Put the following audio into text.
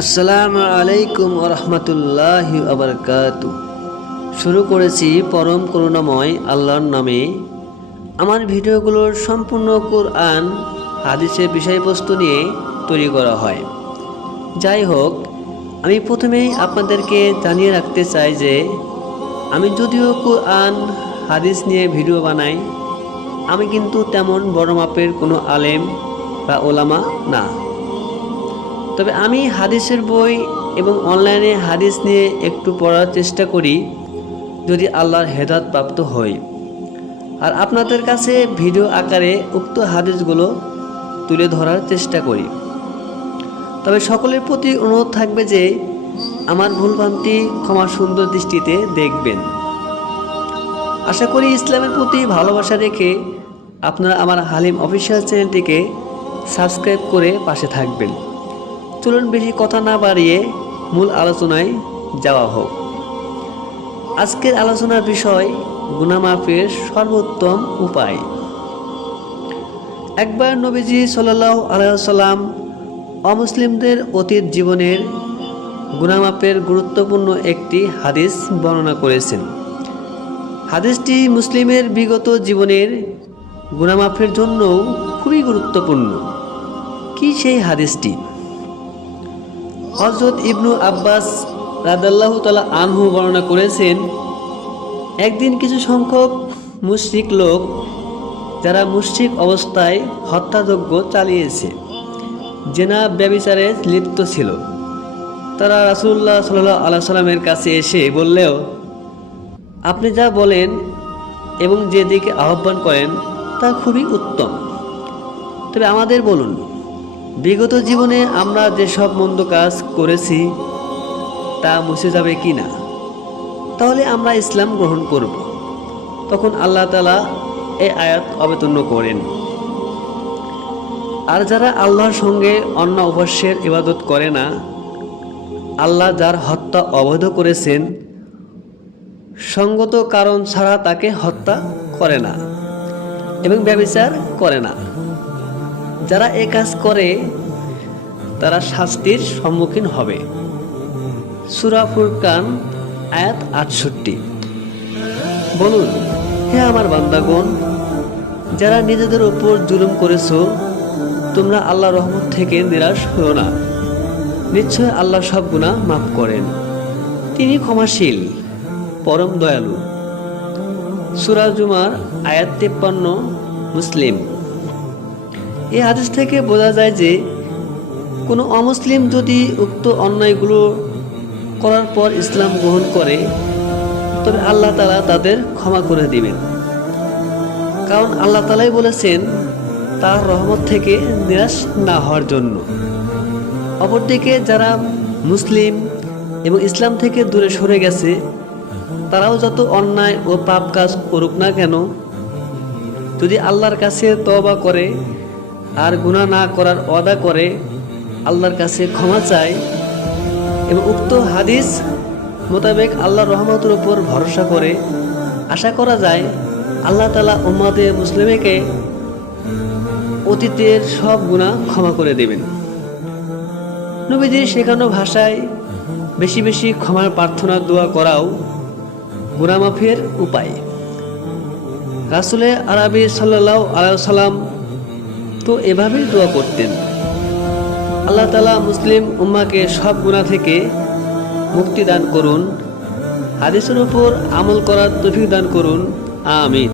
আসসালামু আলাইকুম রহমতুল্লাহি আবরকাতু। শুরু করেছি পরম করুণাময় আল্লাহর নামে। আমার ভিডিওগুলোর সম্পূর্ণ কোরআন হাদিসের বিষয়বস্তু নিয়ে তৈরি করা হয়। যাই হোক, আমি প্রথমেই আপনাদেরকে জানিয়ে রাখতে চাই যে আমি যদিও কোরআন হাদিস নিয়ে ভিডিও বানাই, আমি কিন্তু তেমন বড় মাপের কোনো আলেম বা ওলামা না। তবে আমি হাদিসের বই এবং অনলাইনে হাদিস নিয়ে একটু পড়ার চেষ্টা করি, যদি আল্লাহর হেদায়েত প্রাপ্ত হই। আর আপনাদের কাছে ভিডিও আকারে উক্ত হাদিসগুলো তুলে ধরার চেষ্টা করি। তবে সকলের প্রতি অনুরোধ থাকবে যে আমার ভুলভ্রান্তি ক্ষমা সুন্দর দৃষ্টিতে দেখবেন। আশা করি ইসলামের প্রতি ভালোবাসা রেখে আপনারা আমার হালিম অফিসিয়াল চ্যানেলটিকে সাবস্ক্রাইব করে পাশে থাকবেন। চলুন বেশি কথা না বাড়িয়ে মূল আলোচনায় যাওয়া হোক। আজকের আলোচনার বিষয় গুনাহ মাফের সর্বোত্তম উপায়। একবার নবীজি সাল্লাল্লাহু আলাইহি ওয়াসাল্লাম অমুসলিমদের অতীত জীবনের গুনাহ মাফের গুরুত্বপূর্ণ একটি হাদিস বর্ণনা করেছেন। হাদিসটি মুসলিমের বিগত জীবনের গুনাহ মাফের জন্য খুবই গুরুত্বপূর্ণ। কি সেই হাদিসটি? হযরত ইবনু আব্বাস রাদিয়াল্লাহু তাআলা আনহু বর্ণনা করেছেন, একদিন কিছু সংখ্যক মুশরিক লোক, যারা মুশরিক অবস্থায় হত্যাযজ্ঞ চালিয়েছে, জেনা ব্যভিচারে লিপ্ত ছিল, তারা রাসূলুল্লাহ সাল্লাল্লাহু আলাইহি সাল্লামের কাছে এসে বললেও, আপনি যা বলেন এবং যেদিকে আহ্বান করেন তা খুবই উত্তম। তবে আমাদের বলুন, বিগত জীবনে আমরা যেসব মন্দ কাজ করেছি তা মুছে যাবে কি না? তাহলে আমরা ইসলাম গ্রহণ করব। তখন আল্লাহ তাআলা এই আয়াত অবতীর্ণ করেন, আর যারা আল্লাহর সঙ্গে অন্য উপাস্যের ইবাদত করে না, আল্লাহ যার হত্যা অবৈধ করেছেন, সঙ্গত কারণ ছাড়া তাকে হত্যা করে না এবং ব্যভিচার করে না। যারা এ কাজ করে তারা শাস্তির সম্মুখীন হবে। সূরা ফুরকান আয়াত ৬৮। বলুন, হে আমার বান্দাগণ, যারা নিজেদের উপর জুলুম করেছো, তোমরা আল্লাহর রহমত থেকে নিরাশ হও না। নিশ্চয় আল্লাহ সব গুনাহ মাফ করেন, তিনি ক্ষমাশীল, পরম দয়ালু। সূরা জুমার আয়াত ৫৩, মুসলিম। এই হাদিস থেকে বোঝা যায় যে কোনো অমুসলিম যদি উক্ত অন্যায়গুলো করার পর ইসলাম গ্রহণ করে, তবে আল্লাহ তাআলা তাদের ক্ষমা করে দিবেন। কারণ আল্লাহ তাআলাই বলেছেন তার রহমত থেকে নিরাশ না হওয়ার জন্য। অপরদিকে যারা মুসলিম এবং ইসলাম থেকে দূরে সরে গেছে, তারাও যত অন্যায় ও পাপ কাজ করুক না কেন, যদি আল্লাহর কাছে তওবা করে আর গুনাহ না করার ওয়াদা করে, আল্লাহর কাছে ক্ষমা চায় এবং উক্ত হাদিস মোতাবেক আল্লাহর রহমতের উপর ভরসা করে, আশা করা যায় আল্লাহ তাআলা উম্মতে মুসলিমকে অতীতের সব গুনাহ ক্ষমা করে দেবেন। নবীজির শেখানো ভাষায় বেশি বেশি ক্ষমার প্রার্থনা দোয়া করাও গুনাহ মাফের উপায়। রাসূলে আরবি সাল্লাল্লাহু আলাইহি ওয়াসাল্লাম তো এভাবেই দোয়া করতেন, আল্লাহ তাআলা মুসলিম উম্মাহকে সব গুনাহ থেকে মুক্তি দান করুন, হাদিসের উপর আমল করার তৌফিক দান করুন, আমিন।